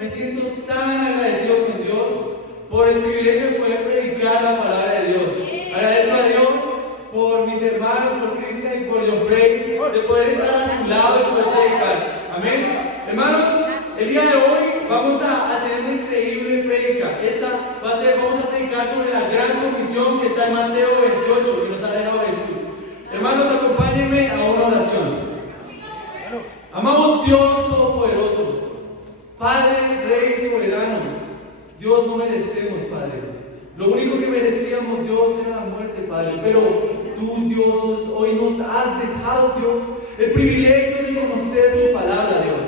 me siento tan agradecido con Dios por el privilegio de poder predicar la palabra de Dios. Agradezco a Dios por mis hermanos, por Cristian y por John Frey, de poder estar a su lado y poder predicar. Amén. Hermanos, el día de hoy vamos a tener una increíble prédica. Vamos a predicar sobre la gran comisión que está en Mateo 28, que nos ha dejado Jesús. Hermanos, acompáñenme a una oración. Amado Dios Todopoderoso, Padre, Rey soberano, Dios, no merecemos, Padre. Lo único que merecíamos, Dios, era la muerte, Padre. Pero tú, Dios, hoy nos has dejado, Dios, el privilegio de conocer tu palabra, Dios.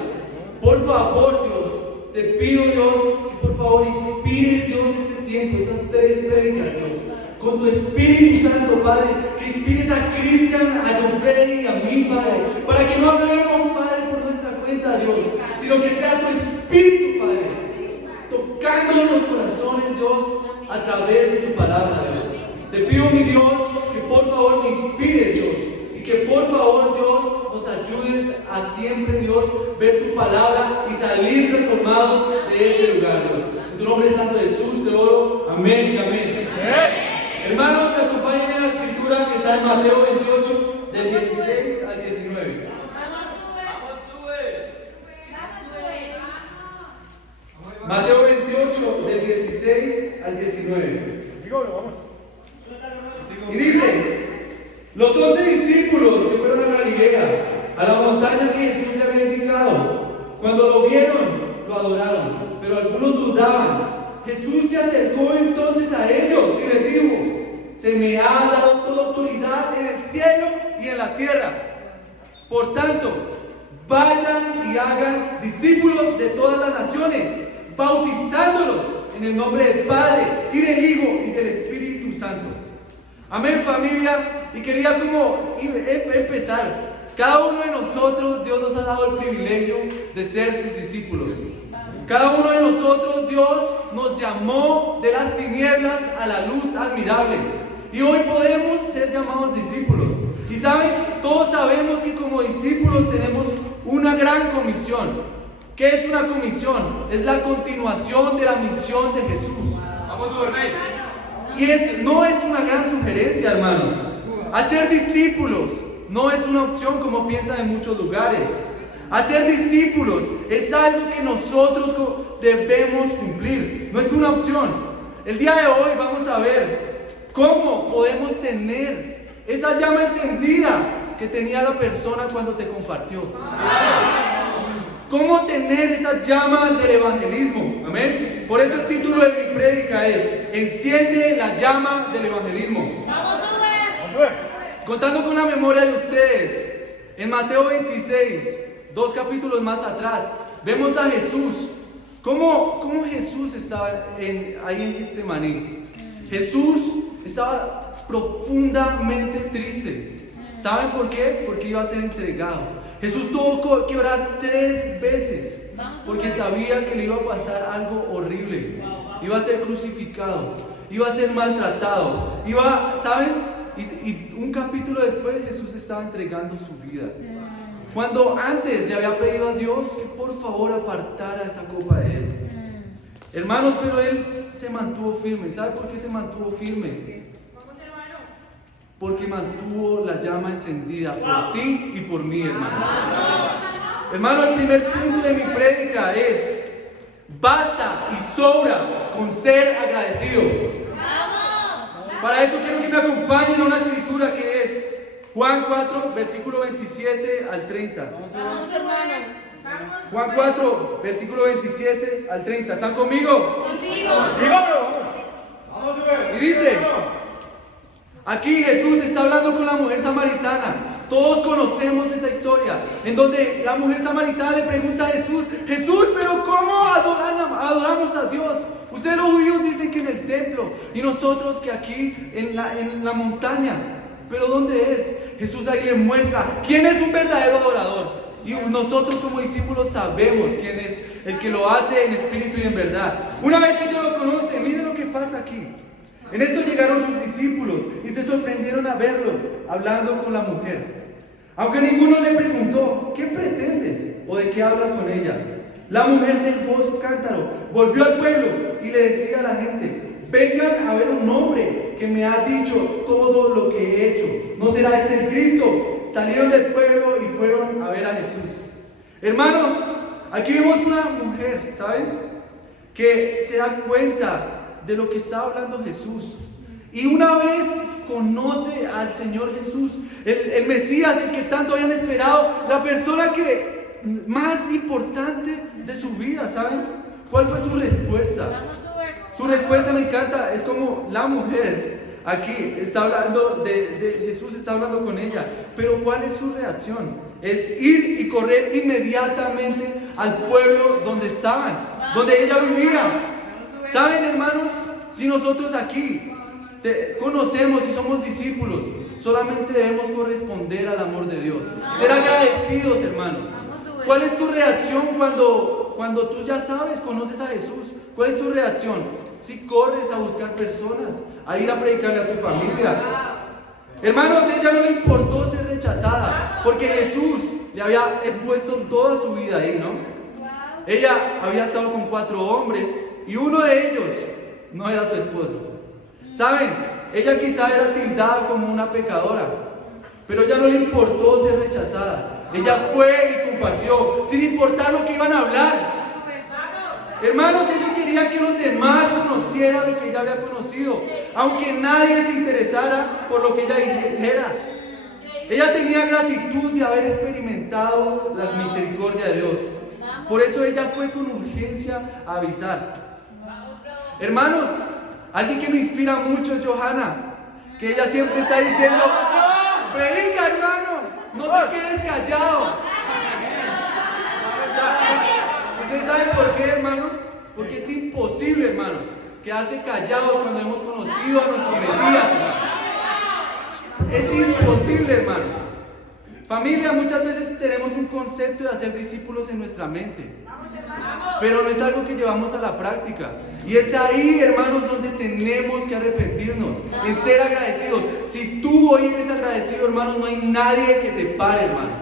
Por favor, Dios, te pido, Dios, que por favor inspires, Dios, este tiempo, esas 3 prédicas, Dios, con tu Espíritu Santo, Padre, que inspires a Cristian, a John Frey y a mí, Padre, para que no hablemos, Padre, por nuestra cuenta, Dios, sino que sea tu Espíritu, Padre, tocando los corazones, Dios, a través de tu palabra, Dios. Te pido, mi Dios, que por favor me inspires, Dios, y que por favor, Dios, nos ayudes a siempre, Dios, ver tu palabra y salir transformados de este lugar, Dios. En tu nombre santo Jesús te oro. Amén y amén. Hermanos, acompáñenme a la escritura que está en Mateo 28, del 16 al 19. Mateo 28, del 16 al 19. Y dice: los 11 discípulos que fueron a Galilea, a la montaña que Jesús le había indicado, cuando lo vieron, lo adoraron, pero algunos dudaban. Jesús se acercó entonces a ellos y les dijo: se me ha dado toda autoridad en el cielo y en la tierra. Por tanto, vayan y hagan discípulos de todas las naciones, bautizándolos en el nombre del Padre y del Hijo y del Espíritu Santo. Amén, familia. Y quería como empezar. Cada uno de nosotros, Dios nos ha dado el privilegio de ser sus discípulos. Cada uno de nosotros, Dios nos llamó de las tinieblas a la luz admirable. Y hoy podemos ser llamados discípulos. Y saben, todos sabemos que como discípulos tenemos una gran comisión. ¿Qué es una comisión? Es la continuación de la misión de Jesús. Y no es una gran sugerencia, hermanos. Hacer discípulos no es una opción como piensan en muchos lugares. Hacer discípulos es algo que nosotros debemos cumplir. No es una opción. El día de hoy vamos a ver cómo podemos tener esa llama encendida que tenía la persona cuando te compartió. ¿Cómo tener esa llama del evangelismo? Amén. Por eso el título de mi prédica es: enciende la llama del evangelismo. Contando con la memoria de ustedes, en Mateo 26, 2 capítulos más atrás, vemos a Jesús. ¿Cómo Jesús estaba ahí en Getsemaní? Jesús estaba profundamente triste. ¿Saben por qué? Porque iba a ser entregado. Jesús tuvo que orar 3 veces porque sabía que le iba a pasar algo horrible. Iba a ser crucificado, iba a ser maltratado, ¿saben? Y un capítulo después Jesús estaba entregando su vida. Cuando antes le había pedido a Dios que por favor apartara esa copa de él. Hermanos, pero él se mantuvo firme. ¿Sabe por qué se mantuvo firme? Porque mantuvo la llama encendida por ti y por mí, hermanos. Hermano, el primer punto de mi prédica es: basta y sobra con ser agradecido. Para eso quiero que me acompañen a una escritura que es Juan 4, versículo 27 al 30. Juan 4, versículo 27 al 30. ¿Están conmigo? Y dice: aquí Jesús está hablando con la mujer samaritana. Todos conocemos esa historia, en donde la mujer samaritana le pregunta a Jesús: Jesús, pero ¿cómo adoramos a Dios? Ustedes los judíos dicen que en el templo, y nosotros que aquí en la montaña. ¿Pero dónde es? Jesús ahí le muestra quién es un verdadero adorador. Y nosotros como discípulos sabemos quién es el que lo hace en espíritu y en verdad. Una vez ellos lo conocen, miren lo que pasa aquí. En esto llegaron sus discípulos y se sorprendieron a verlo hablando con la mujer. Aunque ninguno le preguntó: ¿qué pretendes? ¿O de qué hablas con ella? La mujer dejó su cántaro, volvió al pueblo y le decía a la gente: vengan a ver un hombre que me ha dicho todo lo que he hecho. ¿No será este el Cristo? Salieron del pueblo y fueron a ver a Jesús. Hermanos, aquí vemos una mujer, ¿saben?, que se da cuenta de lo que está hablando Jesús. Y una vez conoce al Señor Jesús, el Mesías, el que tanto habían esperado, la persona que más importante de su vida, ¿saben? ¿Cuál fue su respuesta? Su respuesta me encanta, es como la mujer aquí está hablando de Jesús, está hablando con ella, pero ¿cuál es su reacción? Es ir y correr inmediatamente al pueblo donde estaban, donde ella vivía. ¿Saben, hermanos? Si nosotros aquí conocemos y somos discípulos, solamente debemos corresponder al amor de Dios, ser agradecidos, hermanos. ¿Cuál es tu reacción cuando tú ya sabes, conoces a Jesús? ¿Cuál es tu reacción? Si corres a buscar personas, a ir a predicarle a tu familia. Hermanos, a ella no le importó ser rechazada, porque Jesús le había expuesto toda su vida ahí, ¿no? Ella había estado con 4 hombres y uno de ellos no era su esposo. ¿Saben? Ella quizá era tildada como una pecadora, pero ya no le importó ser rechazada. Ella fue y compartió, sin importar lo que iban a hablar. Hermanos, ella quería que los demás conocieran lo que ella había conocido, aunque nadie se interesara por lo que ella dijera. Ella tenía gratitud de haber experimentado la misericordia de Dios. Por eso ella fue con urgencia a avisar. Hermanos, alguien que me inspira mucho es Johanna, que ella siempre está diciendo: predica, hermano, no te quedes callado. ¿Ustedes saben por qué, hermanos? Porque es imposible, hermanos, quedarse callados cuando hemos conocido a nuestro Mesías. Es imposible, hermanos. Familia, muchas veces tenemos un concepto de hacer discípulos en nuestra mente, pero no es algo que llevamos a la práctica. Y es ahí, hermanos, donde tenemos que arrepentirnos, en ser agradecidos. Si tú hoy eres agradecido, hermanos, no hay nadie que te pare, hermano.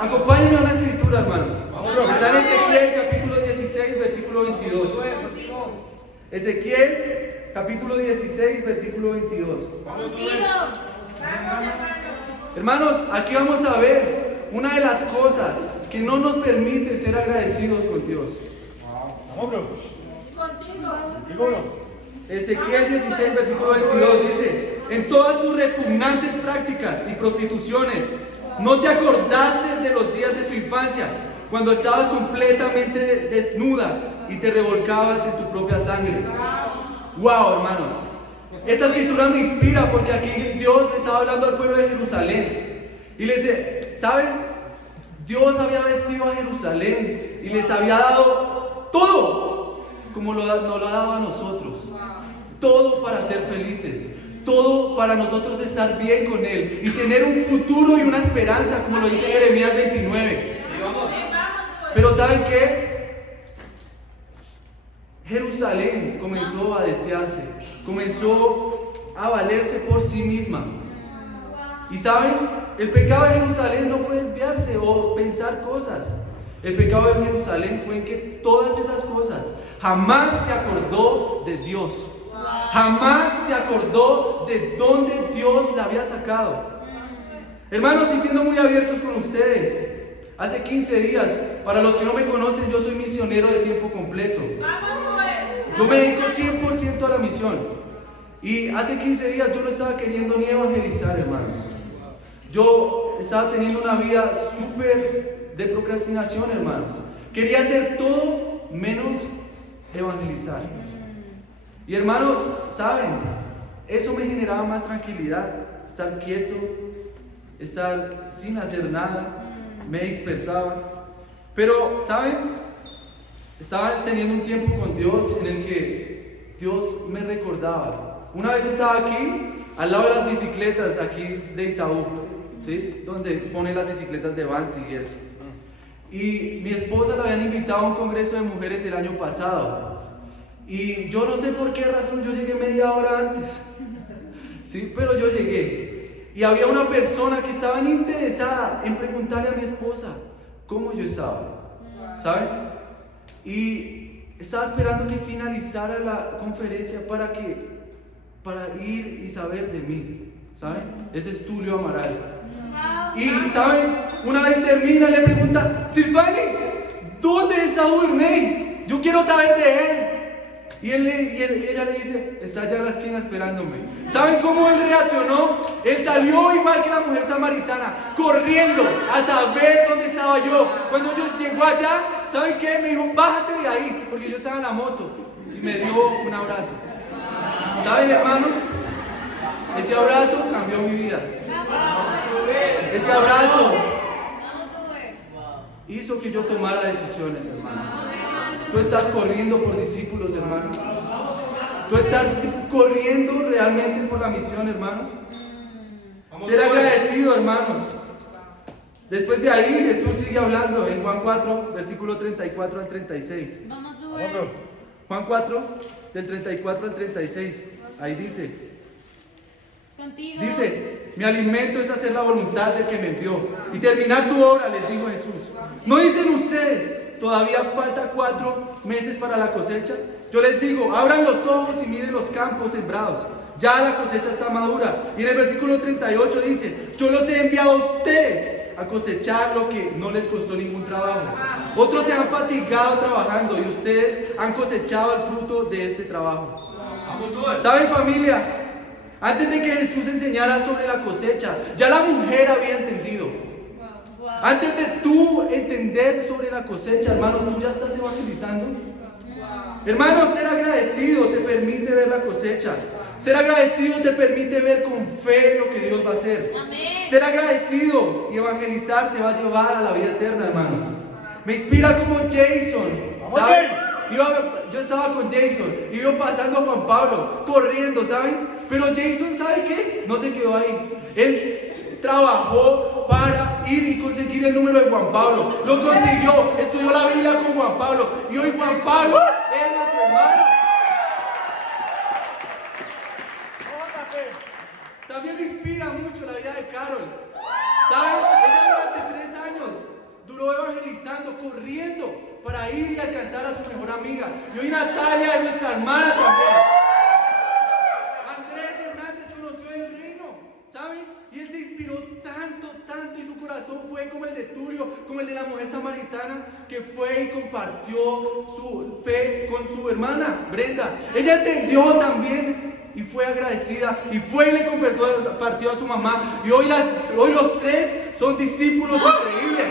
Acompáñenme a una escritura, hermanos. Está en Ezequiel capítulo 16, versículo 22. Ezequiel capítulo 16, versículo 22. Hermanos, aquí vamos a ver una de las cosas que no nos permite ser agradecidos con Dios. Ezequiel 16, versículo 22 dice: en todas tus repugnantes prácticas y prostituciones, no te acordaste de los días de tu infancia, cuando estabas completamente desnuda y te revolcabas en tu propia sangre. Wow, hermanos, esta escritura me inspira, porque aquí Dios le estaba hablando al pueblo de Jerusalén y le dice: ¿saben? Dios había vestido a Jerusalén y les había dado todo, como nos lo ha dado a nosotros. Todo para ser felices, todo para nosotros estar bien con Él y tener un futuro y una esperanza, como lo dice Jeremías 29. Pero ¿saben qué? Jerusalén comenzó a desviarse, comenzó a valerse por sí misma. Y ¿saben? El pecado de Jerusalén no fue desviarse o pensar cosas. El pecado de Jerusalén fue en que todas esas cosas jamás se acordó de Dios. Jamás se acordó de dónde Dios la había sacado. Hermanos, y siendo muy abiertos con ustedes, hace 15 días, para los que no me conocen, yo soy misionero de tiempo completo. Yo me dedico 100% a la misión. Y hace 15 días yo no estaba queriendo ni evangelizar, hermanos. Yo estaba teniendo una vida súper de procrastinación, hermanos. Quería hacer todo menos evangelizar. Y hermanos, ¿saben? Eso me generaba más tranquilidad, estar quieto, estar sin hacer nada, me dispersaba. Pero, ¿saben? Estaba teniendo un tiempo con Dios en el que Dios me recordaba. Una vez estaba aquí, al lado de las bicicletas aquí de Itaú, ¿sí? Donde ponen las bicicletas de Banti y eso. Y mi esposa la habían invitado a un congreso de mujeres el año pasado. Y yo no sé por qué razón yo llegué media hora antes, ¿sí? Pero yo llegué. Y había una persona que estaba interesada en preguntarle a mi esposa cómo yo estaba, ¿saben? y estaba esperando que finalizara la conferencia para ir y saber de mí, ¿saben? Ese es Tulio Amaral. Y, ¿saben? Una vez termina y le pregunta: Silvani, ¿dónde está Duvernay? Yo quiero saber de él. Y ella le dice: está allá en la esquina esperándome. ¿Saben cómo él reaccionó? Él salió igual que la mujer samaritana, corriendo a saber dónde estaba yo. Cuando yo llegó allá, ¿saben qué? Me dijo: bájate de ahí, porque yo estaba en la moto. Y me dio un abrazo. ¿Saben, hermanos? Ese abrazo cambió mi vida. Ese abrazo hizo que yo tomara decisiones, hermanos. Tú estás corriendo por discípulos, hermanos. Tú estás corriendo realmente por la misión, hermanos. Ser agradecido, hermanos. Después de ahí, Jesús sigue hablando en Juan 4, versículo 34 al 36. Juan 4, del 34 al 36. Ahí dice: mi alimento es hacer la voluntad del que me envió y terminar su obra, les dijo Jesús. ¿No dicen ustedes: todavía falta 4 meses para la cosecha? Yo les digo: abran los ojos y miren los campos sembrados. Ya la cosecha está madura. Y en el versículo 38 dice: yo los he enviado a ustedes a cosechar lo que no les costó ningún trabajo. Otros se han fatigado trabajando y ustedes han cosechado el fruto de este trabajo. ¿Saben, familia? Antes de que Jesús enseñara sobre la cosecha, ya la mujer había entendido. Antes de tú entender sobre la cosecha, hermano, tú ya estás evangelizando. Hermano, ser agradecido te permite ver la cosecha. Ser agradecido te permite ver con fe lo que Dios va a hacer. Ser agradecido y evangelizar te va a llevar a la vida eterna, hermanos. Me inspira como Jason, ¿saben? Yo estaba con Jason y iba pasando a Juan Pablo, corriendo, ¿saben? Pero Jason, ¿sabe qué? No se quedó ahí. Él trabajó para ir y conseguir el número de Juan Pablo. Lo consiguió, estudió la Biblia con Juan Pablo. Y hoy Juan Pablo es nuestro hermano. También me inspira mucho la vida de Carol. ¿Saben? Ella durante 3 años duró evangelizando, corriendo para ir y alcanzar a su mejor amiga. Y hoy Natalia es nuestra hermana también. Andrés Hernández conoció el reino, ¿saben? Y él se inspiró tanto, tanto, y su corazón fue como el de Tulio, como el de la mujer samaritana, que fue y compartió su fe con su hermana Brenda. Ella entendió también y fue agradecida, y fue y le compartió a su mamá. Y hoy los 3 son discípulos increíbles.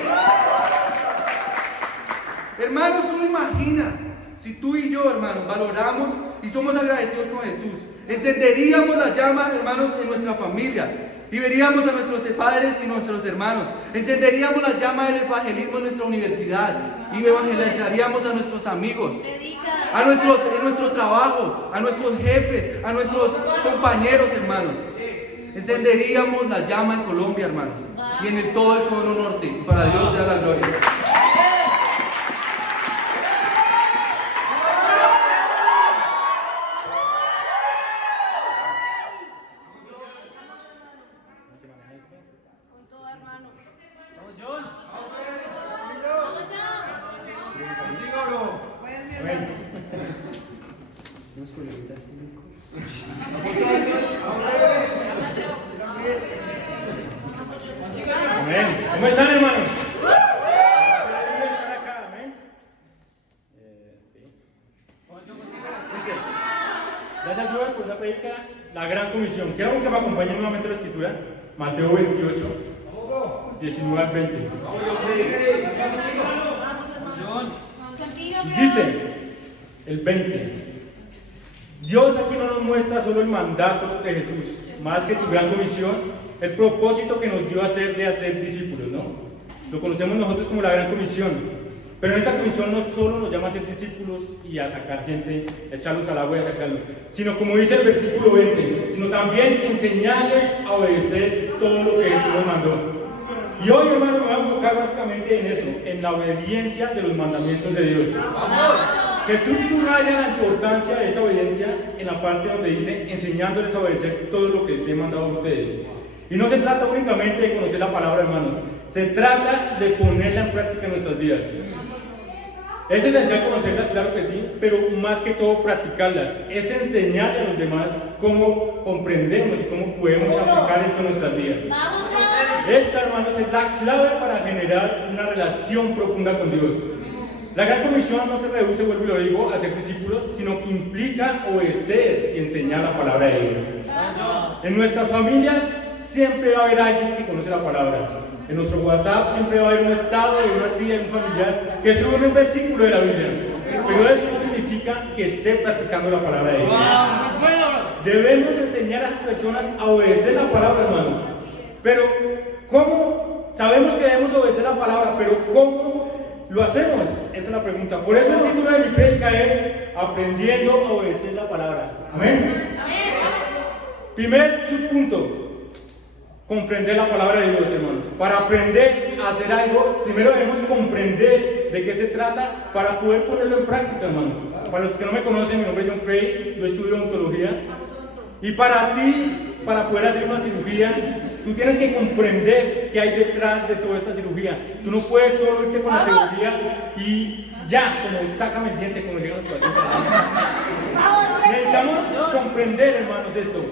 Hermanos, solo imagina si tú y yo, hermanos, valoramos y somos agradecidos con Jesús. Encenderíamos la llama, hermanos, en nuestra familia. Y veríamos a nuestros padres y nuestros hermanos. Encenderíamos la llama del evangelismo en nuestra universidad. Y evangelizaríamos a nuestros amigos, en nuestro trabajo, a nuestros jefes, a nuestros compañeros, hermanos. Encenderíamos la llama en Colombia, hermanos, y en todo el cono norte. Y para Dios sea la gloria. Amén. ¿Cómo están, hermanos? ¿Están acá? Amén. Dice, gracias a Dios por esa predica, la gran comisión. Quiero que me acompañen nuevamente a la escritura, Mateo 28, 19 al 20. Dice el 20: Dios aquí no nos muestra solo el mandato de Jesús, más que su gran comisión, el propósito que nos dio de hacer discípulos, ¿no? Lo conocemos nosotros como la gran comisión, pero en esta comisión no solo nos llama a ser discípulos y a sacar gente, echarlos al agua y a sacarlos, sino como dice el versículo 20, sino también enseñarles a obedecer todo lo que Jesús nos mandó. Y hoy, hermano, me voy a enfocar básicamente en eso, en la obediencia de los mandamientos de Dios. Jesús subraya la importancia de esta obediencia en la parte donde dice enseñándoles a obedecer todo lo que les he mandado a ustedes. Y no se trata únicamente de conocer la palabra, hermanos, se trata de ponerla en práctica en nuestras vidas. Es esencial conocerlas, claro que sí, pero más que todo practicarlas. Es enseñarle a los demás cómo comprendemos y cómo podemos aplicar esto en nuestras vidas. Esta, hermanos, es la clave para generar una relación profunda con Dios. La gran comisión no se reduce, vuelvo y lo digo, a ser discípulos, sino que implica obedecer y enseñar la palabra de Dios. En nuestras familias siempre va a haber alguien que conoce la palabra. En nuestro WhatsApp siempre va a haber un estado de una tía, de un familiar que sube un versículo de la Biblia. Pero eso no significa que esté practicando la palabra de Dios. Debemos enseñar a las personas a obedecer la palabra, hermanos. Pero, ¿cómo? Sabemos que debemos obedecer la palabra, pero ¿cómo lo hacemos? Esa es la pregunta. Por eso el título de mi prédica es Aprendiendo a obedecer la palabra. Amén. Primer subpunto. Comprender la palabra de Dios, hermanos. Para aprender a hacer algo, primero debemos comprender de qué se trata para poder ponerlo en práctica, hermanos. Para los que no me conocen, mi nombre es John Frey, yo estudio odontología. Y para ti, para poder hacer una cirugía, tú tienes que comprender qué hay detrás de toda esta cirugía. Tú no puedes solo irte con la teoría y ya, como sácame el diente, como llegan los pacientes. Necesitamos comprender, hermanos, esto.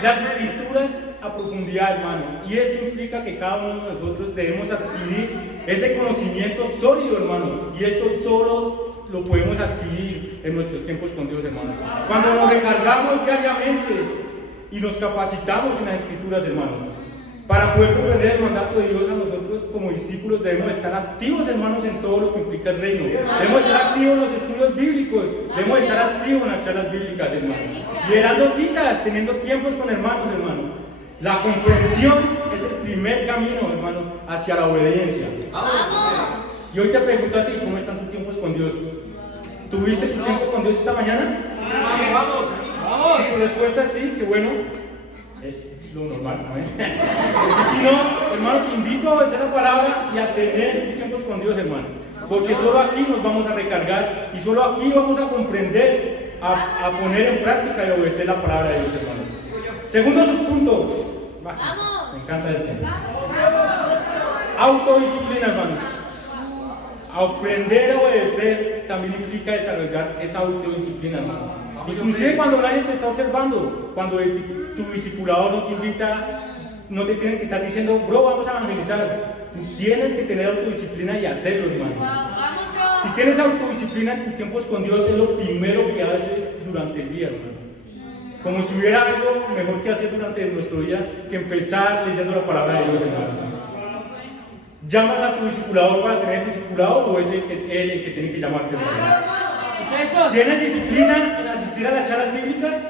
Las escrituras a profundidad, hermano. Y esto implica que cada uno de nosotros debemos adquirir ese conocimiento sólido, hermano. Y esto solo lo podemos adquirir en nuestros tiempos con Dios, hermano. Cuando nos recargamos diariamente y nos capacitamos en las escrituras, hermanos. Para poder comprender el mandato de Dios a nosotros como discípulos debemos estar activos, hermanos, en todo lo que implica el reino. Debemos estar activos en los estudios bíblicos, debemos estar activos en las charlas bíblicas, hermanos. Liderando citas, teniendo tiempos con hermanos, hermanos. La comprensión es el primer camino, hermanos, hacia la obediencia. Y hoy te pregunto a ti, ¿cómo están tus tiempos con Dios? ¿Tuviste tu tiempo con Dios esta mañana? Vamos. Si tu respuesta es sí, que bueno, es lo normal, ¿no? Y si no, hermano, te invito a obedecer la palabra y a tener tiempos con Dios, hermano. Porque solo aquí nos vamos a recargar y solo aquí vamos a comprender, a poner en práctica y obedecer la palabra de Dios, hermano. Segundo subpunto. Me encanta este. Autodisciplina, hermanos. Aprender a obedecer también implica desarrollar esa autodisciplina, hermano. Inclusive cuando nadie te está observando, cuando tu discipulador no te invita, no te tiene que estar diciendo, bro, vamos a evangelizar. Tú tienes que tener autodisciplina y hacerlo, hermano. Si tienes autodisciplina en tus tiempos con Dios, es lo primero que haces durante el día, hermano. Como si hubiera algo mejor que hacer durante nuestro día que empezar leyendo la palabra de Dios, hermano. ¿Llamas a tu discipulador para tener discipulado o es él el que tiene que llamarte, hermano? ¿Tienes disciplina en asistir a las charlas bíblicas?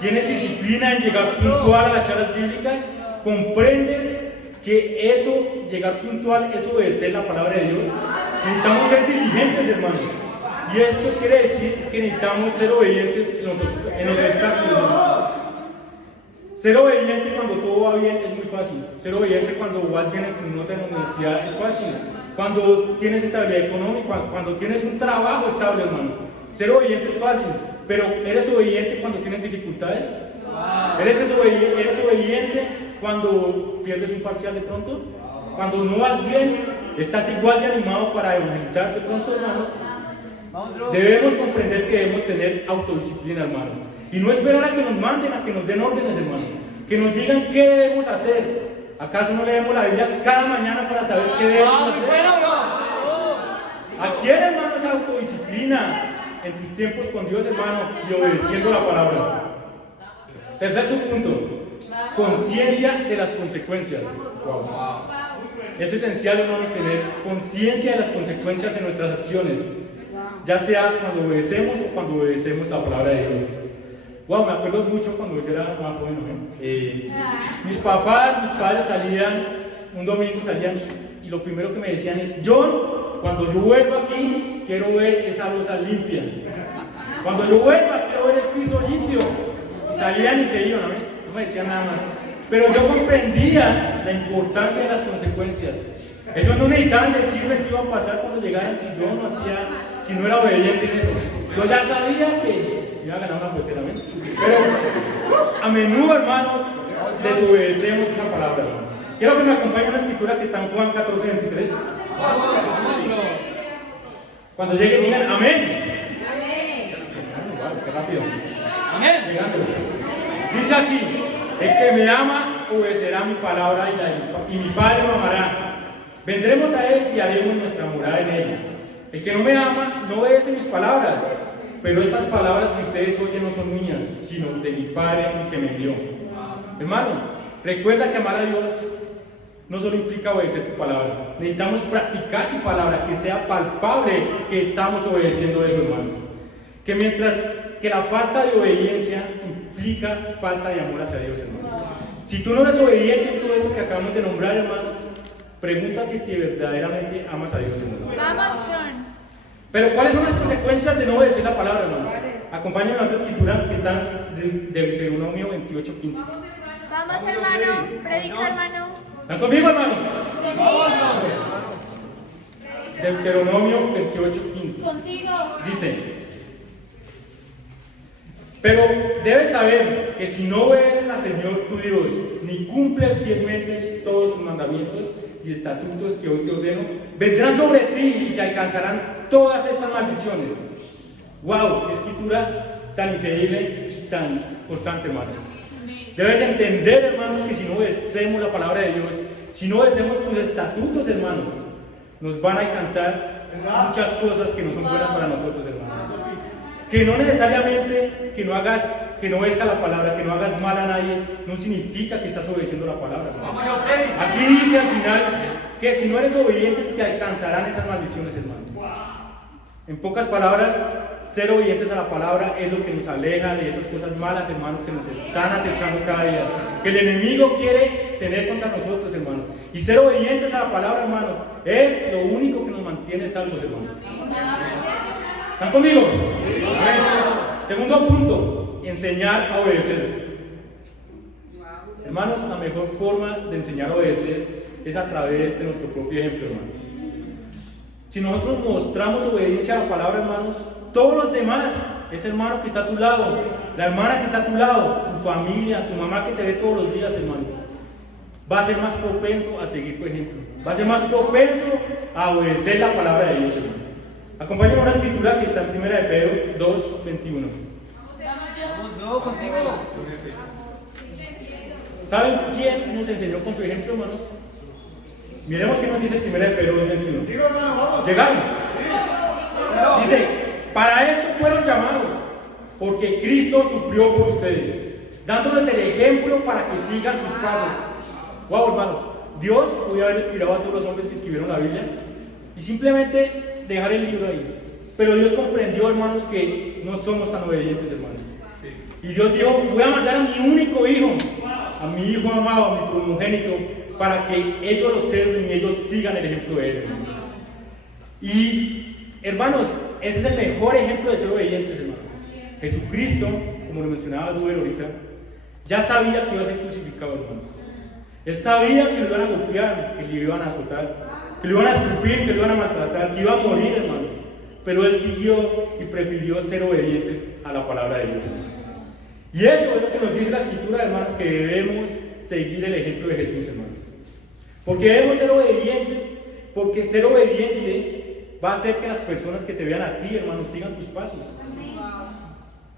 ¿Tienes disciplina en llegar puntual a las charlas bíblicas? ¿Comprendes que eso, llegar puntual, es obedecer la palabra de Dios? Necesitamos ser diligentes, hermanos. Y esto quiere decir que necesitamos ser obedientes en los obstáculos. Ser obediente cuando todo va bien es muy fácil. Ser obediente cuando vas bien en tu nota en la universidad es fácil. Cuando tienes estabilidad económica, cuando tienes un trabajo estable, hermano. Ser obediente es fácil, pero ¿eres obediente cuando tienes dificultades? ¿Eres obediente cuando pierdes un parcial de pronto? Cuando no vas bien, ¿estás igual de animado para evangelizar de pronto, hermanos? Debemos comprender que debemos tener autodisciplina, hermanos. Y no esperar a que nos manden, a que nos den órdenes, hermano. Que nos digan qué debemos hacer. ¿Acaso no leemos la Biblia cada mañana para saber qué debemos hacer? Adquiere, hermanos, autodisciplina en tus tiempos con Dios, hermano, y obedeciendo la palabra. Tercer subpunto, conciencia de las consecuencias. Wow. Es esencial, hermanos, tener conciencia de las consecuencias en nuestras acciones, ya sea cuando obedecemos o cuando obedecemos la palabra de Dios. Wow, me acuerdo mucho cuando yo era más joven, ¿no? Mis padres salían, un domingo salían y lo primero que me decían es, John, cuando yo vuelva aquí, quiero ver esa losa limpia. Cuando yo vuelva, quiero ver el piso limpio. Y salían y se iban, ¿no? No me decían nada más. Pero yo comprendía la importancia de las consecuencias. Ellos no necesitaban decirme qué iba a pasar cuando llegaran si no era obediente en eso. Yo ya sabía que iba a ganar una puetera, ¿no? Pero a menudo, hermanos, desobedecemos esa palabra. Quiero que me acompañe una escritura que está en Juan 14:23. Cuando lleguen, digan amén. Amén. Wow, qué rápido. Amén. Llegando. Dice así: el que me ama obedecerá mi palabra y mi Padre lo amará. Vendremos a él y haremos nuestra morada en él. El que no me ama no obedece mis palabras, pero estas palabras que ustedes oyen no son mías, sino de mi Padre el que me envió. Hermano, recuerda que amar a Dios no solo implica obedecer su palabra, necesitamos practicar su palabra, que sea palpable que estamos obedeciendo eso, hermano. Que mientras que la falta de obediencia implica falta de amor hacia Dios, hermano. Si tú no eres obediente en todo esto que acabamos de nombrar, hermano, pregúntate si verdaderamente amas a Dios, hermano. Vamos, John. Pero ¿cuáles son las consecuencias de no obedecer la palabra, hermano? Acompáñenme a otra escritura que está de Deuteronomio 28:15. Vamos, hermano. Predica, hermano. ¿Están conmigo, hermanos? Deuteronomio 28:15. Contigo. Dice: pero debes saber que si no obedeces al Señor tu Dios, ni cumples fielmente todos sus mandamientos y estatutos que hoy te ordeno, vendrán sobre ti y te alcanzarán todas estas maldiciones. ¡Wow! ¡Qué escritura tan increíble y tan importante, hermanos! Debes entender, hermanos, que si no obedecemos la palabra de Dios, si no obedecemos sus estatutos, hermanos, nos van a alcanzar muchas cosas que no son buenas para nosotros, hermanos. Que no necesariamente que no obedezca la palabra, que no hagas mal a nadie, no significa que estás obedeciendo la palabra, hermano. Aquí dice al final que si no eres obediente te alcanzarán esas maldiciones, hermano. En pocas palabras, ser obedientes a la palabra es lo que nos aleja de esas cosas malas, hermanos, que nos están acechando cada día, que el enemigo quiere tener contra nosotros, hermanos. Y ser obedientes a la palabra, hermanos, es lo único que nos mantiene salvos, hermanos. ¿Están conmigo? Amén. Segundo punto: enseñar a obedecer. Hermanos, la mejor forma de enseñar a obedecer es a través de nuestro propio ejemplo, hermanos. Si nosotros mostramos obediencia a la palabra, hermanos, todos los demás, ese hermano que está a tu lado, la hermana que está a tu lado, tu familia, tu mamá que te ve todos los días, hermano, va a ser más propenso a seguir tu ejemplo, va a ser más propenso a obedecer la palabra de Dios, hermano. Acompáñame a una escritura que está en 1 de Pedro 2:21. Vamos, contigo. ¿Saben quién nos enseñó con su ejemplo, hermanos? Miremos qué nos dice 1 de Pedro 2:21. ¿Llegaron? Dice: para esto fueron llamados, porque Cristo sufrió por ustedes, dándoles el ejemplo para que sigan sus pasos. Wow, hermanos, Dios podía haber inspirado a todos los hombres que escribieron la Biblia y simplemente dejar el libro ahí. Pero Dios comprendió, hermanos, que no somos tan obedientes, hermanos. Y Dios dijo: voy a mandar a mi único hijo, a mi hijo amado, a mi primogénito, para que ellos lo observen y ellos sigan el ejemplo de él, hermanos. Y, hermanos, ese es el mejor ejemplo de ser obedientes, hermanos. Jesucristo, como lo mencionaba Duber ahorita, ya sabía que iba a ser crucificado, hermanos. Él sabía que lo iban a golpear, que le iban a azotar, que lo iban a escupir, que lo iban a maltratar, que iba a morir, hermanos. Pero él siguió y prefirió ser obedientes a la palabra de Dios. Y eso es lo que nos dice la escritura, hermanos, que debemos seguir el ejemplo de Jesús, hermanos. Porque debemos ser obedientes, porque ser obediente va a hacer que las personas que te vean a ti, hermanos, sigan tus pasos.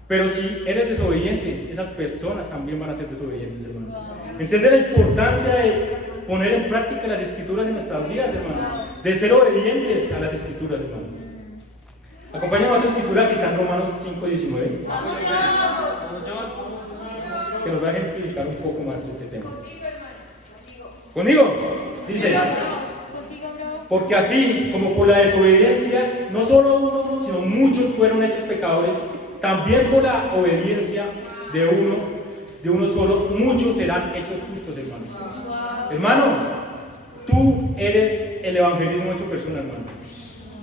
Pero si eres desobediente, esas personas también van a ser desobedientes, hermanos. Entiende la importancia de poner en práctica las escrituras en nuestras vidas, hermanos, de ser obedientes a las escrituras, hermanos. Acompáñame a otra escritura que está en Romanos 5:19, que nos va a ejemplificar un poco más este tema. Conmigo, dice: porque así como por la desobediencia no solo uno, sino muchos fueron hechos pecadores, también por la obediencia de uno solo, muchos serán hechos justos, hermano. Hermano, tú eres el evangelismo hecho persona, hermano.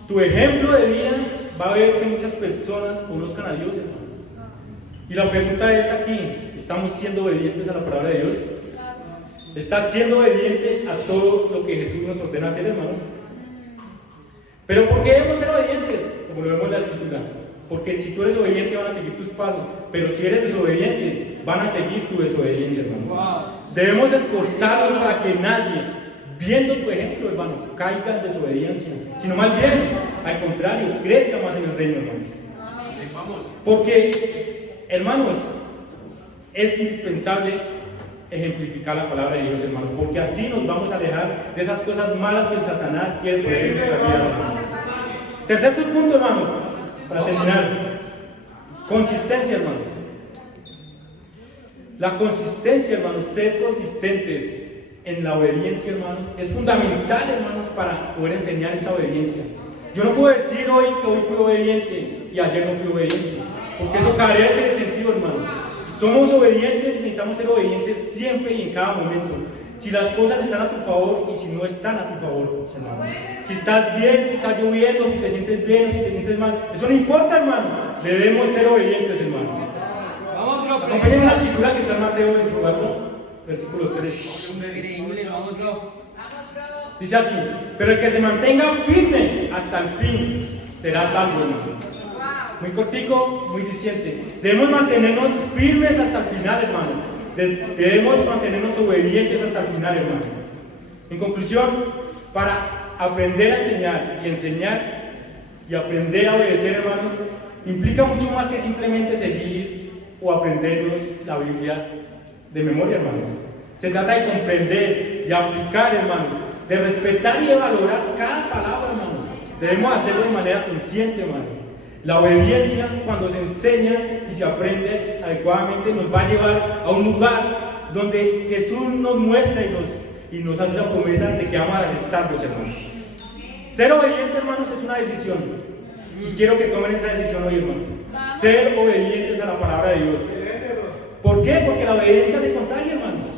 Tu ejemplo de vida va a ver que muchas personas conozcan a Dios, hermano. Y la pregunta es aquí: ¿estamos siendo obedientes a la palabra de Dios? ¿Estás siendo obediente a todo lo que Jesús nos ordena hacer, hermanos? Pero ¿por qué debemos ser obedientes? Como lo vemos en la escritura. Porque si tú eres obediente van a seguir tus pasos, pero si eres desobediente van a seguir tu desobediencia, hermanos. Debemos esforzarnos para que nadie viendo tu ejemplo, hermano, caiga en desobediencia, sino más bien, al contrario, crezca más en el reino, hermanos. Porque, hermanos, es indispensable ejemplificar la palabra de Dios, hermano, porque así nos vamos a alejar de esas cosas malas que el Satanás quiere poner en nuestra vida, hermanos. Tercer punto, hermanos, para terminar, consistencia, hermanos. La consistencia, hermanos, ser consistentes en la obediencia, hermanos, es fundamental, hermanos, para poder enseñar esta obediencia. Yo no puedo decir hoy que hoy fui obediente y ayer no fui obediente, porque eso carece de sentido, hermanos. Somos obedientes, necesitamos ser obedientes siempre y en cada momento. Si las cosas están a tu favor y si no están a tu favor, hermano. Si estás bien, si está lloviendo, si te sientes bien o si te sientes mal, eso no importa, hermano. Debemos ser obedientes, hermano. Vamos, bro. Acompáñenme una escritura que está en Mateo 24, versículo 3. Increíble, vamos, bro. Dice así: pero el que se mantenga firme hasta el fin será salvo, hermano. Muy cortico, muy diciente. Debemos mantenernos firmes hasta el final, hermano. Debemos mantenernos obedientes hasta el final, hermano. En conclusión, para aprender a enseñar y enseñar y aprender a obedecer, hermanos, implica mucho más que simplemente seguir o aprendernos la Biblia de memoria, hermanos. Se trata de comprender, de aplicar, hermanos, de respetar y de valorar cada palabra, hermanos. Debemos hacerlo de manera consciente, hermanos. La obediencia, cuando se enseña y se aprende adecuadamente, nos va a llevar a un lugar donde Jesús nos muestra y nos hace esa promesa de que vamos a ser salvos, hermanos. Ser obediente, hermanos, es una decisión. Y quiero que tomen esa decisión hoy, hermanos. Ser obedientes a la palabra de Dios. ¿Por qué? Porque la obediencia se contagia, hermanos.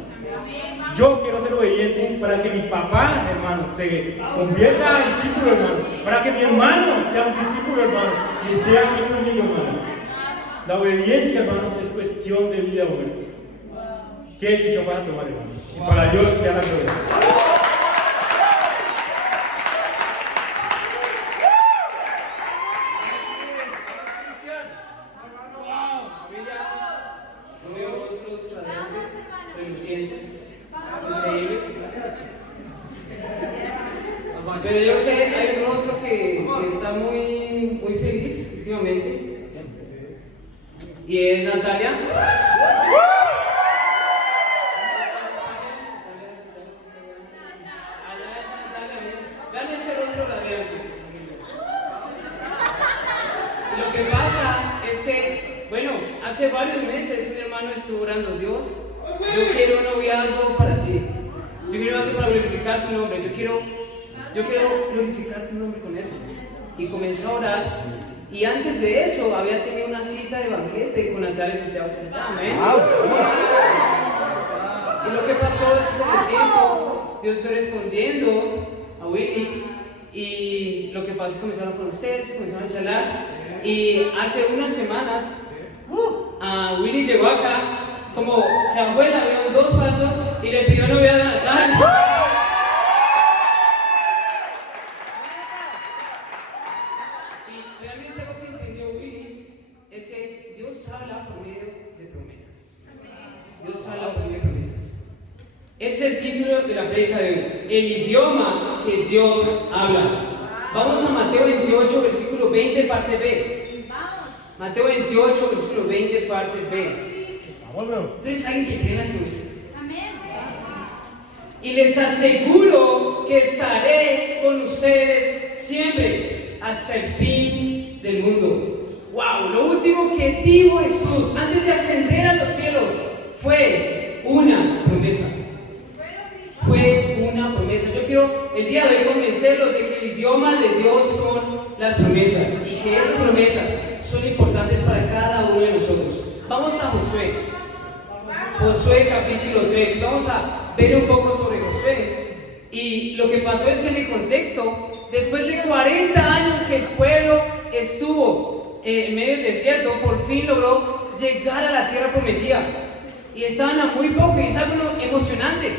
Yo quiero ser obediente para que mi papá, hermano, se convierta a discípulo, hermano. Para que mi hermano sea un discípulo, hermano, y esté aquí conmigo, hermano. La obediencia, hermanos, es cuestión de vida o muerte. ¿Qué decisión vas a tomar, hermano? Y para Dios sea la gloria. Pero yo creo que hay un rostro que está muy feliz últimamente. Y es Natalia. Vean ese rostro radiante. Lo que pasa es que, bueno, hace varios meses un hermano estuvo orando: Dios, yo quiero un noviazgo para ti. Yo quiero algo para glorificar tu nombre. Yo quiero glorificar tu nombre con eso. Y comenzó a orar. Y antes de eso había tenido una cita de banquete con Natalia Santiago. Amén. Y lo que pasó es que con el tiempo Dios fue respondiendo a Willy. Y lo que pasó es que comenzaron a conocerse, comenzaron a charlar. Y hace unas semanas Willy llegó acá, como se bajó el avión 2 pasos y le pidió noviazgo a Natalia. Es que Dios habla por medio de promesas. Dios habla por medio de promesas. Es el título de la prédica de hoy: el idioma que Dios habla. Vamos a Mateo 28, versículo 20, parte B. Mateo 28, versículo 20, parte B. ¿Tú eres alguien que cree en las promesas? Y les aseguro que estaré con ustedes siempre hasta el fin del mundo. Wow, lo último que dijo Jesús antes de ascender a los cielos fue una promesa. Fue una promesa. Yo quiero el día de hoy convencerlos de que el idioma de Dios son las promesas y que esas promesas son importantes para cada uno de nosotros. Vamos a Josué. Josué capítulo 3. Vamos a ver un poco sobre Josué. Y lo que pasó es que en el contexto, después de 40 años que el pueblo estuvo en medio del desierto, por fin logró llegar a la tierra prometida. Y estaban a muy poco, y es algo emocionante.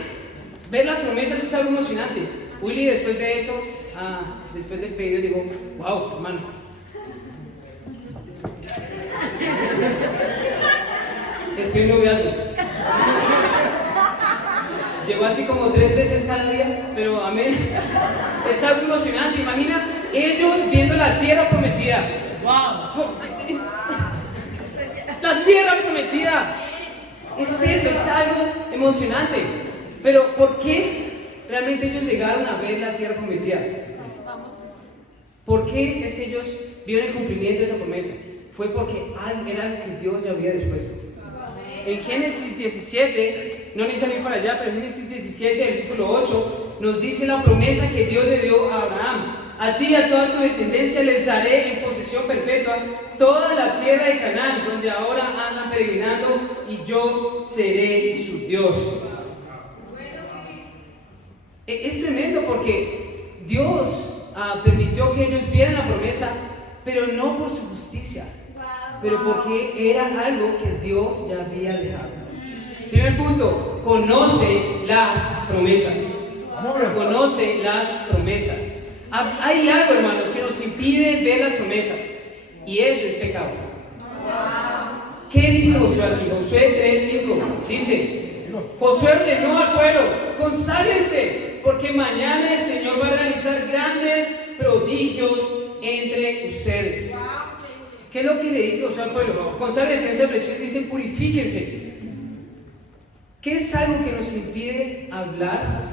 Ver las promesas es algo emocionante. Willy, después de eso, después del pedido, digo: wow, hermano. Estoy en noviazgo. Llegó así como 3 veces cada día, pero amén. Es algo emocionante. Imagina ellos viendo la tierra prometida. ¡Wow! La tierra prometida. Es eso, es algo emocionante. Pero ¿por qué realmente ellos llegaron a ver la tierra prometida? ¿Por qué es que ellos vieron el cumplimiento de esa promesa? Fue porque era algo que Dios ya había dispuesto. En Génesis 17, no necesitan ir para allá, pero en Génesis 17, versículo 8, nos dice la promesa que Dios le dio a Abraham. A ti y a toda tu descendencia les daré en posesión perpetua toda la tierra de Canaán, donde ahora andan peregrinando, y yo seré su Dios. Es tremendo porque Dios permitió que ellos vieran la promesa, pero no por su justicia, pero porque era algo que Dios ya había dejado. Primer punto, conoce las promesas. Conoce las promesas. Hay algo, hermanos, que nos impide ver las promesas, y eso es pecado. ¿Qué dice Josué aquí? Josué 3:5 dice: Josué ordenó al pueblo, conságrense, porque mañana el Señor va a realizar grandes prodigios entre ustedes. ¿Qué es lo que le dice Josué al pueblo? Conságrense. En otra versión dice: purifíquense. ¿Qué es algo que nos impide hablar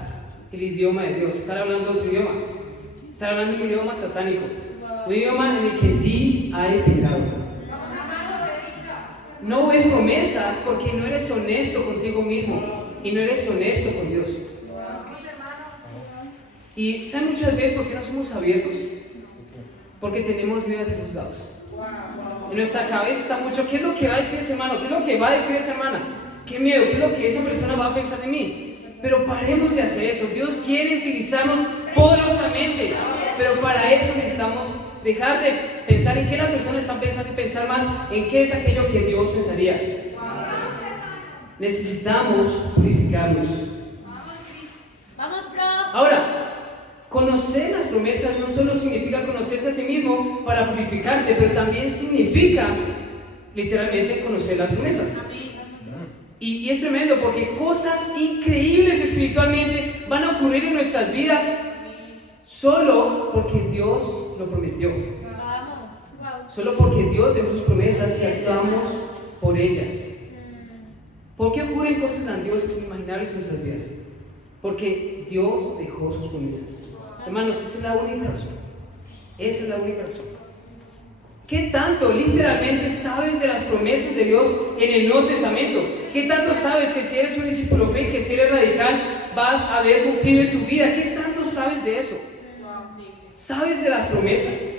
el idioma de Dios? Estar hablando otro idioma. Estar hablando un idioma satánico. Un idioma en el que en ti hay pecado. No ves promesas porque no eres honesto contigo mismo y no eres honesto con Dios. Y ¿saben muchas veces por qué no somos abiertos? Porque tenemos miedo a ser juzgados. En nuestra cabeza está mucho: ¿qué es lo que va a decir ese hermano? ¿Qué es lo que va a decir esa hermana? ¿Qué miedo? ¿Qué es lo que esa persona va a pensar de mí? Pero paremos de hacer eso. Dios quiere utilizarnos poderosamente, pero para eso necesitamos dejar de pensar en qué las personas están pensando y pensar más en qué es aquello que Dios pensaría. Necesitamos purificarnos. Vamos, bro. Ahora, conocer las promesas no solo significa conocerte a ti mismo para purificarte, pero también significa literalmente conocer las promesas. Y es tremendo porque cosas increíbles espiritualmente van a ocurrir en nuestras vidas solo porque Dios lo prometió. Solo porque Dios dejó sus promesas y actuamos por ellas. ¿Por qué ocurren cosas grandiosas e inimaginables en nuestras vidas? Porque Dios dejó sus promesas. Hermanos, esa es la única razón. Esa es la única razón. ¿Qué tanto literalmente sabes de las promesas de Dios en el Nuevo Testamento? ¿Qué tanto sabes que si eres un discípulo fiel, que si eres radical, vas a ver cumplido en tu vida? ¿Qué tanto sabes de eso? ¿Sabes de las promesas?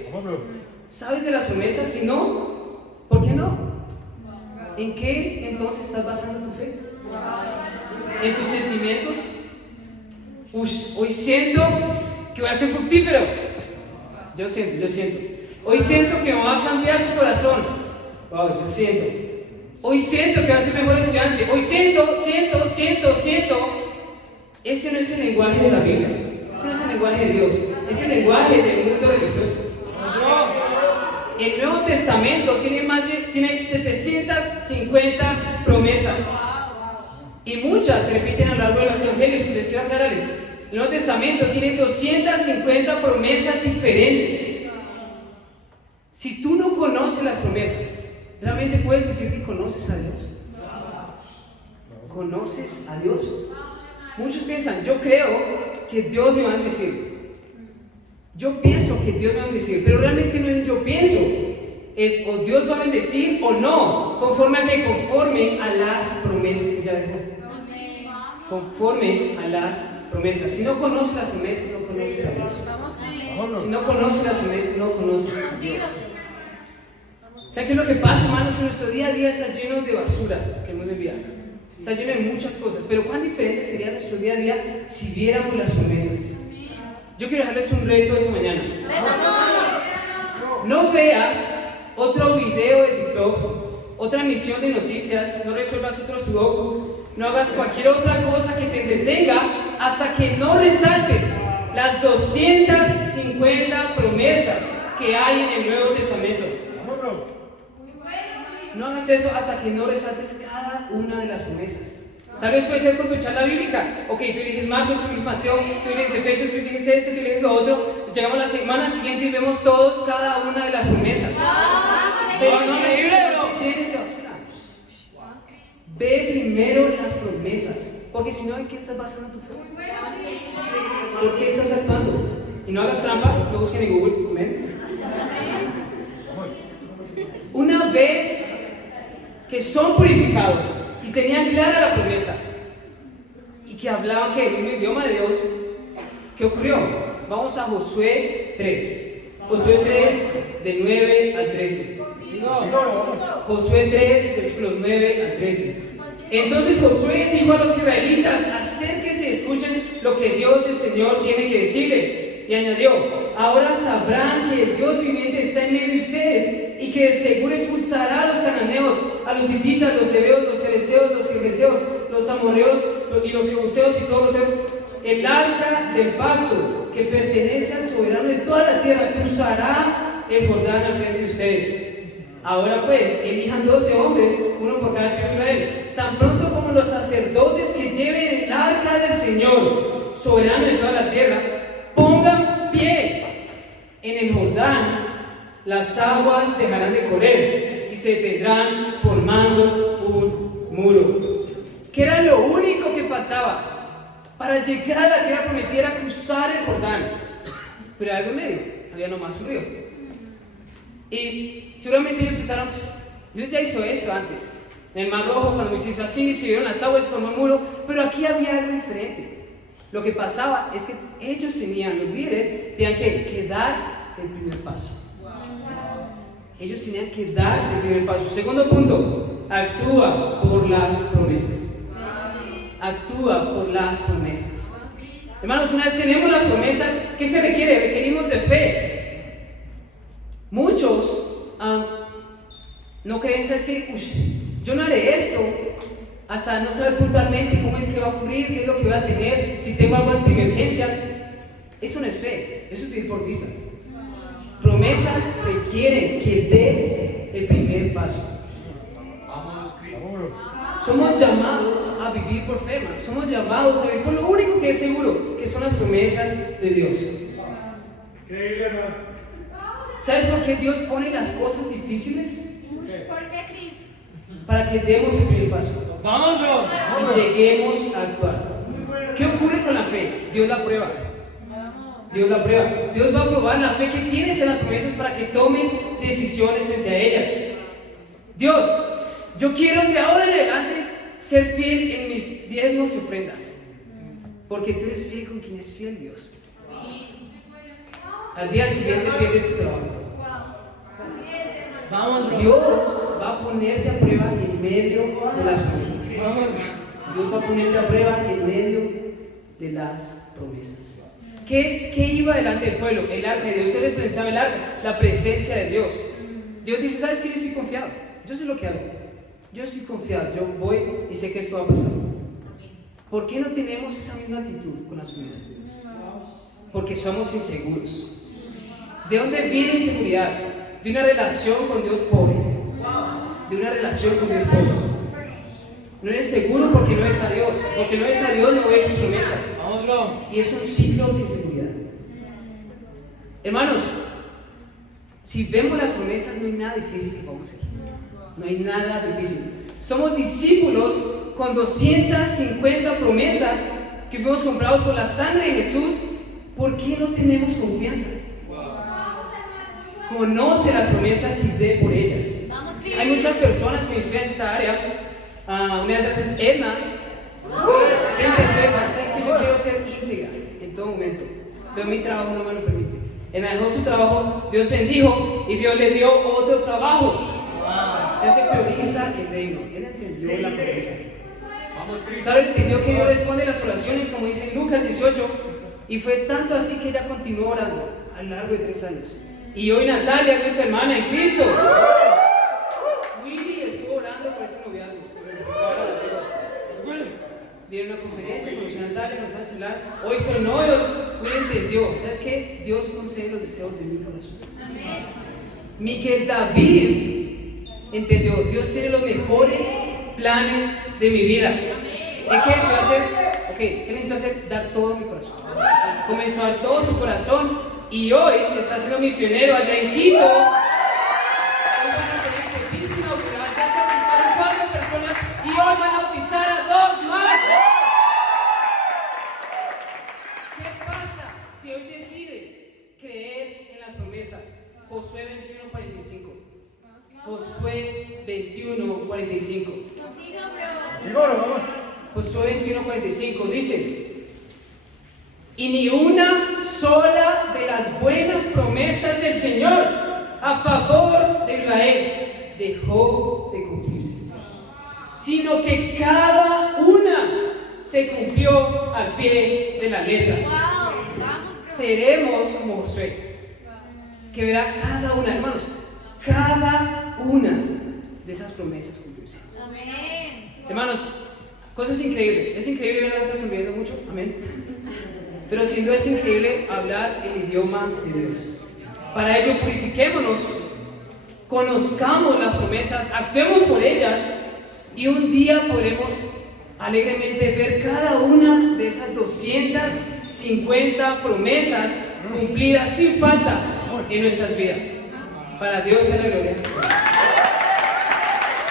¿Sabes de las promesas? Si no, ¿por qué no? ¿En qué entonces estás basando tu fe? ¿En tus sentimientos? Hoy siento que voy a ser fructífero. Yo siento. Hoy siento que me va a cambiar su corazón. Wow, yo siento. Hoy siento que va a ser mejor estudiante. Hoy siento. Ese no es el lenguaje de la Biblia. Ese no es el lenguaje de Dios. Es el lenguaje del mundo religioso. El Nuevo Testamento tiene 750 promesas. Y muchas se repiten a lo largo de los evangelios. Entonces quiero aclararles. El Nuevo Testamento tiene 250 promesas diferentes. Si tú no conoces las promesas, ¿realmente puedes decir que conoces a Dios? ¿Conoces a Dios? Muchos piensan: yo creo que Dios me va a bendecir. Yo pienso que Dios me va a bendecir, pero realmente no es yo pienso. Es o Dios va a bendecir o no, conforme a las promesas que ya dejó. Conforme a las promesas. Si no conoces las promesas, no conoces a Dios. Si no conoces las promesas, no conoces a Dios. ¿Saben qué es lo que pasa, hermanos? En nuestro día a día está lleno de basura que el mundo envía. Está lleno de muchas cosas. Pero ¿cuán diferente sería nuestro día a día si viéramos las promesas? Yo quiero dejarles un reto esta mañana. No veas otro video de TikTok, otra emisión de noticias, no resuelvas otro sudoku, no hagas cualquier otra cosa que te entretenga hasta que no resaltes las 250 promesas que hay en el Nuevo Testamento. No hagas eso hasta que no resaltes cada una de las promesas. Tal vez puede ser con tu charla bíblica. Ok, tú eliges Marcos, tú eliges Mateo, tú eliges Efesios, tú eliges este, tú eliges lo otro. Llegamos la semana siguiente y vemos todos cada una de las promesas. Pero no necesariamente llenes de basura. Ve primero las promesas, porque si no, ¿en qué estás basando tu fe? ¿Por qué estás actuando? Y no hagas trampa, lo busquen en Google. Amén. Una vez que son purificados y tenían clara la promesa y que hablaban que el mismo idioma de Dios, ¿qué ocurrió? Vamos a Josué 3. Josué 3, de 9 al 13. Josué 3, versículos 9 al 13. Entonces Josué dijo a los israelitas: acérquense y escuchen lo que Dios el Señor tiene que decirles. Y añadió: ahora sabrán que el Dios viviente está en medio de ustedes y que de seguro expulsará a los cananeos, a los hititas, los heveos, los fereceos, los gergeseos, los amorreos y los jebuseos y todos los heveos. El arca del pacto que pertenece al soberano de toda la tierra cruzará el Jordán al frente de ustedes. Ahora pues, elijan 12 hombres, uno por cada tribu de Israel, tan pronto como los sacerdotes que lleven el arca del Señor, soberano de toda la tierra, pongan pie en el Jordán. Las aguas dejarán de correr y se detendrán formando un muro. ¿Qué era lo único que faltaba para llegar a la tierra prometida? Era cruzar el Jordán. Pero hay algo en medio, había nomás un río. Y seguramente ellos pensaron: Dios ya hizo eso antes. En el Mar Rojo, cuando Moisés hizo así, se vieron las aguas, formó un muro. Pero aquí había algo diferente. Lo que pasaba es que ellos tenían, los líderes, tenían que dar el primer paso. Ellos tenían que dar el primer paso. Segundo punto: actúa por las promesas. Actúa por las promesas. Hermanos, una vez tenemos las promesas, ¿qué se requiere? Requerimos de fe. Muchos no creen, ¿sabes qué? Yo no haré esto hasta no saber puntualmente cómo es que va a ocurrir, qué es lo que voy a tener, si tengo algo ante emergencias. Eso no es fe, eso es vivir por vista. Promesas requieren que des el primer paso. Somos llamados a vivir por fe, hermano. Somos llamados a vivir por lo único que es seguro, que son las promesas de Dios. ¿Sabes por qué Dios pone las cosas difíciles? ¿Por qué, Cris? Para que demos el primer paso. ¡Vamos, bro! Y lleguemos a actuar. ¿Qué ocurre con la fe? Dios la prueba. Dios la prueba. Dios va a probar la fe que tienes en las promesas para que tomes decisiones frente a ellas. Dios, yo quiero de ahora en adelante ser fiel en mis diezmos y ofrendas, porque tú eres fiel con quien es fiel, Dios. Al día siguiente pierdes tu trabajo. Vamos, Dios va a ponerte a prueba en medio de las promesas. Dios va a ponerte a prueba en medio de las promesas. ¿Qué iba delante del pueblo? El arca de Dios. ¿Qué representaba el arca? La presencia de Dios. Dios dice: ¿sabes qué? Yo estoy confiado. Yo sé lo que hago. Yo estoy confiado. Yo voy y sé que esto va a pasar. ¿Por qué no tenemos esa misma actitud con las promesas de Dios? Porque somos inseguros. ¿De dónde viene inseguridad? De una relación con Dios pobre. De una relación con Dios pobre. No eres seguro porque no es a Dios. Porque no es a Dios, no ves sus promesas. Y es un ciclo de inseguridad. Hermanos, si vemos las promesas, no hay nada difícil que podamos hacer. No hay nada difícil. Somos discípulos con 250 promesas que fuimos comprados por la sangre de Jesús. ¿Por qué no tenemos confianza? Conoce las promesas y ve por ellas. Hay muchas personas que me inspiran en esta área. Una de esas es Edna. ¿Sabes que yo quiero ser íntegra en todo momento? Pero mi trabajo no me lo permite. Edna dejó su trabajo, Dios bendijo y Dios le dio otro trabajo. ¿Sabes que prioriza el reino? Él entendió la promesa. Claro, él entendió que Dios responde las oraciones, como dice en Lucas 18. Y fue tanto así que ella continuó orando a lo largo de 3 años. Y hoy Natalia es nuestra hermana en Cristo. Willy estuvo orando por ese noviazgo. Dieron una conferencia, conoció a Natalia, nos van a charlar. Hoy son novios. Willy entendió. ¿Sabes qué? Dios concede los deseos de mi corazón. Miguel David entendió. Dios tiene los mejores planes de mi vida. ¿qué necesito hacer? Ok, ¿qué necesito hacer? Dar todo mi corazón. Comenzó a dar todo su corazón y hoy está siendo misionero allá en Quito. Hoy van a tener servicio inaugural, ya se bautizaron 4 personas y hoy van a bautizar a 2 más. ¿Qué pasa si hoy decides creer en las promesas? Josué 21:45. Josué 21:45. Contigo, bro. Vigor, vamos. Josué 21:45 dice: y ni una sola de las buenas promesas del Señor a favor de Israel dejó de cumplirse, sino que cada una se cumplió al pie de la letra. Wow. Vamos, bro. Seremos como Josué, que verá cada una, hermanos, cada una de esas promesas cumplirse. Amén. Hermanos, cosas increíbles. Es increíble ver a Nata sonriendo mucho, amén. Pero sin duda es increíble hablar el idioma de Dios. Para ello purifiquémonos, conozcamos las promesas, actuemos por ellas y un día podremos alegremente ver cada una de esas 250 promesas cumplidas sin falta en nuestras vidas. Para Dios sea la gloria.